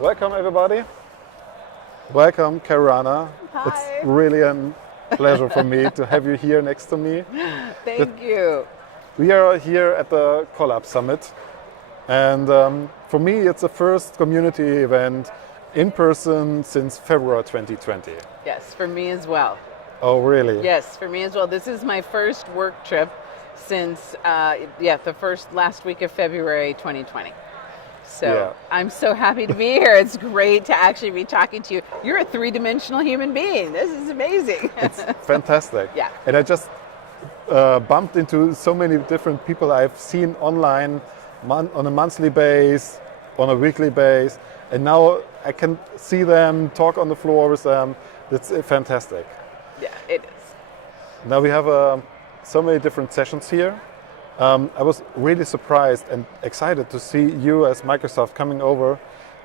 Welcome everybody. Welcome Karuana. Hi. It's really a pleasure for me to have you here next to me. Thank you. We are here at the Collab Summit, and for me it's the first community event in person since February 2020. Yes, for me as well. Oh really? Yes, for me as well. This is my first work trip since the last week of February 2020. So I'm so happy to be here. It's great to actually be talking to you. You're a three-dimensional human being. This is amazing. It's fantastic. Yeah. And I just bumped into so many different people I've seen online on a monthly base, on a weekly base, and now I can see them, talk on the floor with them. It's fantastic. Yeah, it is. Now we have so many different sessions here. I was really surprised and excited to see you as Microsoft coming over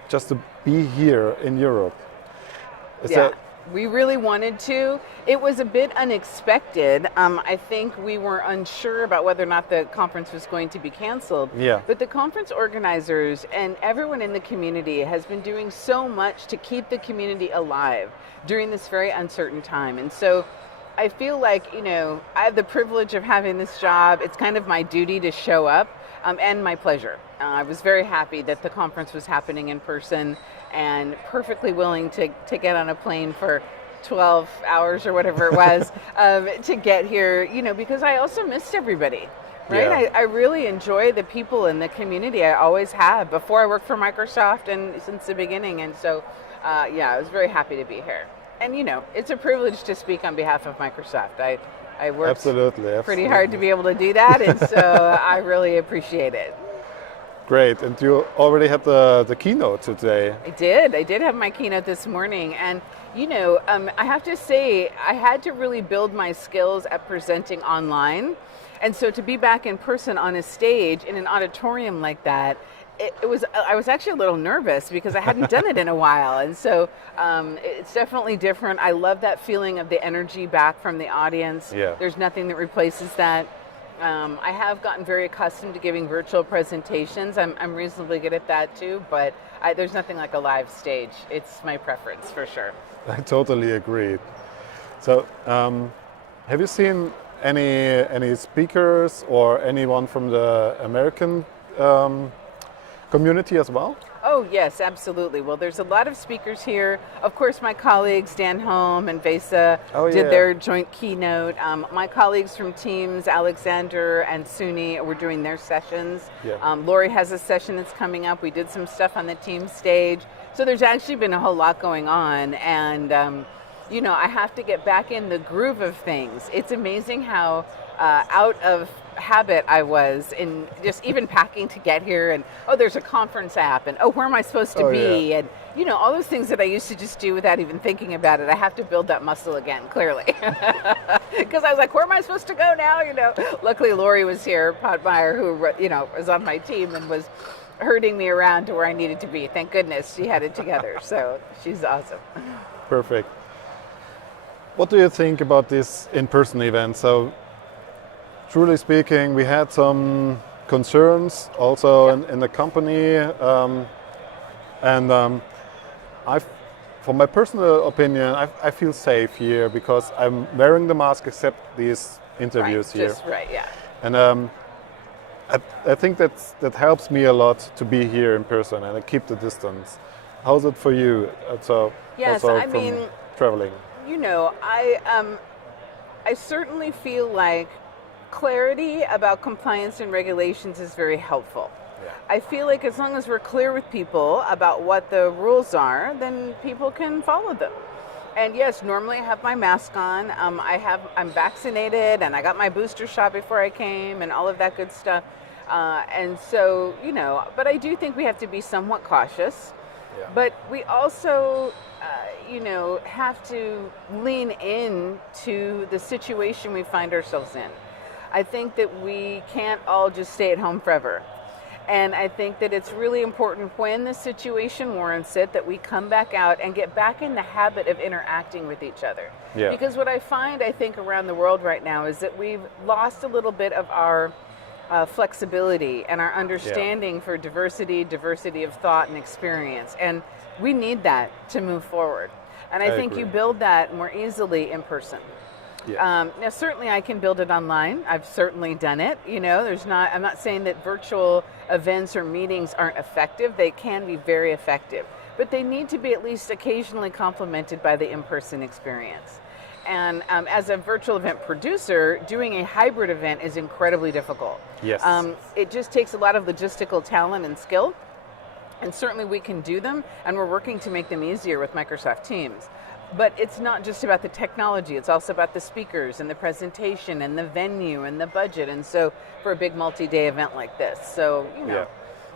just to be here in Europe. We really wanted to. It was a bit unexpected. I think we were unsure about whether or not the conference was going to be canceled. Yeah. But the conference organizers and everyone in the community has been doing so much to keep the community alive during this very uncertain time. And so I feel like, I have the privilege of having this job. It's kind of my duty to show up and my pleasure. I was very happy that the conference was happening in person and perfectly willing to get on a plane for 12 hours or whatever it was to get here, because I also missed everybody. Right? Yeah. I really enjoy the people in the community. I always have before I worked for Microsoft and since the beginning. And so, I was very happy to be here. And it's a privilege to speak on behalf of Microsoft. I worked Absolutely. pretty hard to be able to do that, and so I really appreciate it. Great, and you already had the keynote today. I did have my keynote this morning, and I have to say I had to really build my skills at presenting online, and so to be back in person on a stage in an auditorium like that, I was actually a little nervous because I hadn't done it in a while, and so it's definitely different. I love that feeling of the energy back from the audience. Yeah. There's nothing that replaces that. I have gotten very accustomed to giving virtual presentations. I'm reasonably good at that too, but there's nothing like a live stage. It's my preference for sure. I totally agree. So, have you seen any speakers or anyone from the American community as well? Oh yes, absolutely. Well, there's a lot of speakers here. Of course, my colleagues Dan Holm and Vesa did their joint keynote. My colleagues from Teams, Alexander and Suni, were doing their sessions. Yeah. Lori has a session that's coming up. We did some stuff on the Teams stage. So there's actually been a whole lot going on, and I have to get back in the groove of things. It's amazing how out of habit I was in just even packing to get here, and there's a conference app, and where am I supposed to be? Yeah. And all those things that I used to just do without even thinking about it. I have to build that muscle again, clearly, because I was like, where am I supposed to go now? Luckily Lori was here, Potmeyer, who was on my team and was herding me around to where I needed to be. Thank goodness she had it together. So she's awesome. Perfect. What do you think about this in-person event? So, truly speaking, we had some concerns also in the company, from my personal opinion, I feel safe here because I'm wearing the mask except these interviews here. Yeah. And I think that helps me a lot to be here in person, and I keep the distance. How's it for you? Traveling. I certainly feel like clarity about compliance and regulations is very helpful. Yeah. I feel like as long as we're clear with people about what the rules are, then people can follow them. And yes, normally I have my mask on. I'm vaccinated, and I got my booster shot before I came, and all of that good stuff. And so, but I do think we have to be somewhat cautious. Yeah. But we also, have to lean in to the situation we find ourselves in. I think that we can't all just stay at home forever. And I think that it's really important when the situation warrants it that we come back out and get back in the habit of interacting with each other. Yeah. Because what I find, I think, around the world right now is that we've lost a little bit of our flexibility and our understanding for diversity of thought and experience. And we need that to move forward. And I think agree. you build that more easily in person. Yeah. Now, certainly I can build it online. I've certainly done it. You know, I'm not saying that virtual events or meetings aren't effective. They can be very effective, but they need to be at least occasionally complemented by the in-person experience. And as a virtual event producer, doing a hybrid event is incredibly difficult. Yes. It just takes a lot of logistical talent and skill, and certainly we can do them, and we're working to make them easier with Microsoft Teams. But it's not just about the technology, it's also about the speakers and the presentation and the venue and the budget. And so for a big multi-day event like this, so, you know,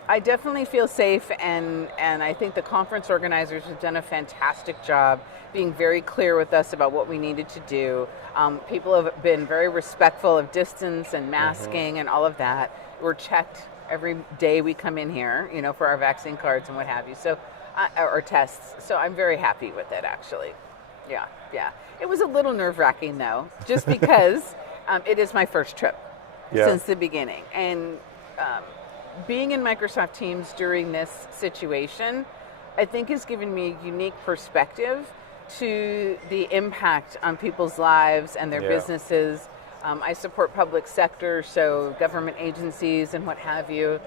I definitely feel safe, and I think the conference organizers have done a fantastic job being very clear with us about what we needed to do. People have been very respectful of distance and masking and all of that. We're checked every day we come in here, you know, for our vaccine cards and what have you. So, or tests. So I'm very happy with it, actually. Yeah. It was a little nerve-wracking, though, just because it is my first trip since the beginning. And being in Microsoft Teams during this situation, I think has given me a unique perspective to the impact on people's lives and their businesses. I support public sector, so government agencies and what have you.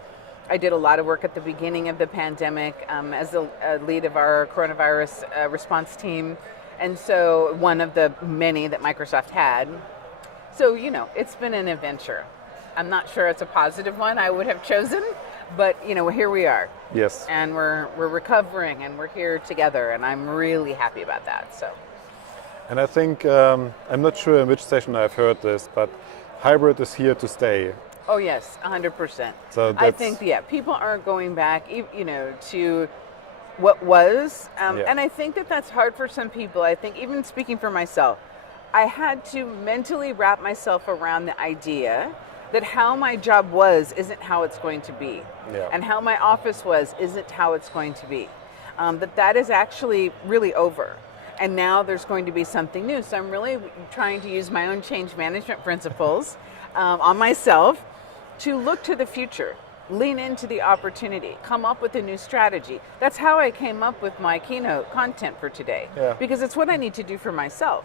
I did a lot of work at the beginning of the pandemic as the lead of our coronavirus response team. And so one of the many that Microsoft had. So, you know, it's been an adventure. I'm not sure it's a positive one I would have chosen, but, you know, here we are. Yes. And we're recovering, and we're here together, and I'm really happy about that. So. And I think, I'm not sure in which session I've heard this, but hybrid is here to stay. Oh, yes, 100%. So I think, people aren't going back, you know, to what was. And I think that that's hard for some people. I think, even speaking for myself, I had to mentally wrap myself around the idea that how my job was isn't how it's going to be. And how my office was isn't how it's going to be. That is actually really over. And now there's going to be something new. So I'm really trying to use my own change management principles on myself to look to the future, lean into the opportunity, come up with a new strategy. That's how I came up with my keynote content for today, because it's what I need to do for myself.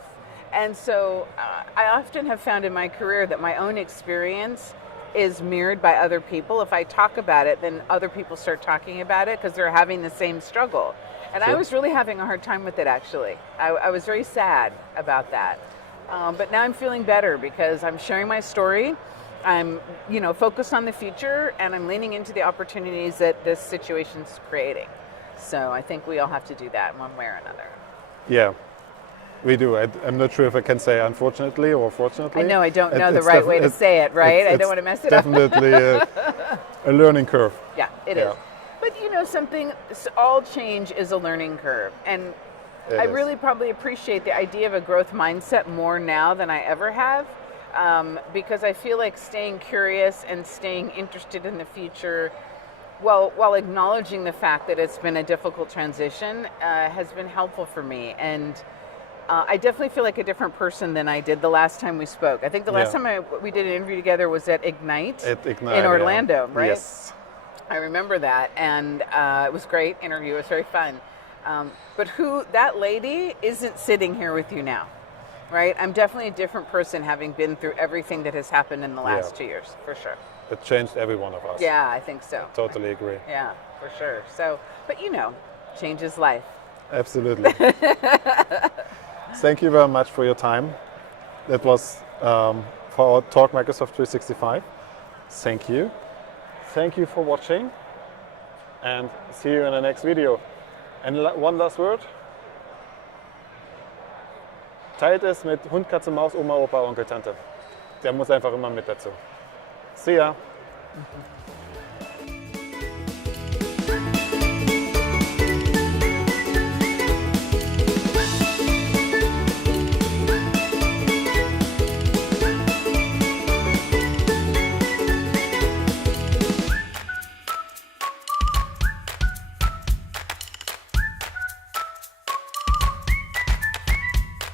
And so I often have found in my career that my own experience is mirrored by other people. If I talk about it, then other people start talking about it because they're having the same struggle. And I was really having a hard time with it, actually. I was very sad about that. But now I'm feeling better because I'm sharing my story. I'm, you know, focused on the future, and I'm leaning into the opportunities that this situation's creating. So I think we all have to do that one way or another. Yeah, we do. I'm not sure if I can say unfortunately or fortunately. I know I don't know the right way to say it, right? I don't want to mess it up. Definitely a learning curve. Yeah, it is. But you know something, all change is a learning curve. And I really probably appreciate the idea of a growth mindset more now than I ever have. Because I feel like staying curious and staying interested in the future, while acknowledging the fact that it's been a difficult transition, has been helpful for me. And I definitely feel like a different person than I did the last time we spoke. I think the last time we did an interview together was at Ignite in Orlando, right? Yes. I remember that, and it was a great interview. It was very fun. But that lady isn't sitting here with you now. Right? I'm definitely a different person having been through everything that has happened in the last 2 years, for sure. It changed every one of us. Yeah, I think so. Totally agree. Yeah, for sure. So, but you know, change is life. Absolutely. Thank you very much for your time. That was for our Talk Microsoft 365. Thank you. Thank you for watching, and see you in the next video. And one last word. Teilt es mit Hund, Katze, Maus, Oma, Opa, Onkel, Tante. Der muss einfach immer mit dazu. See ya.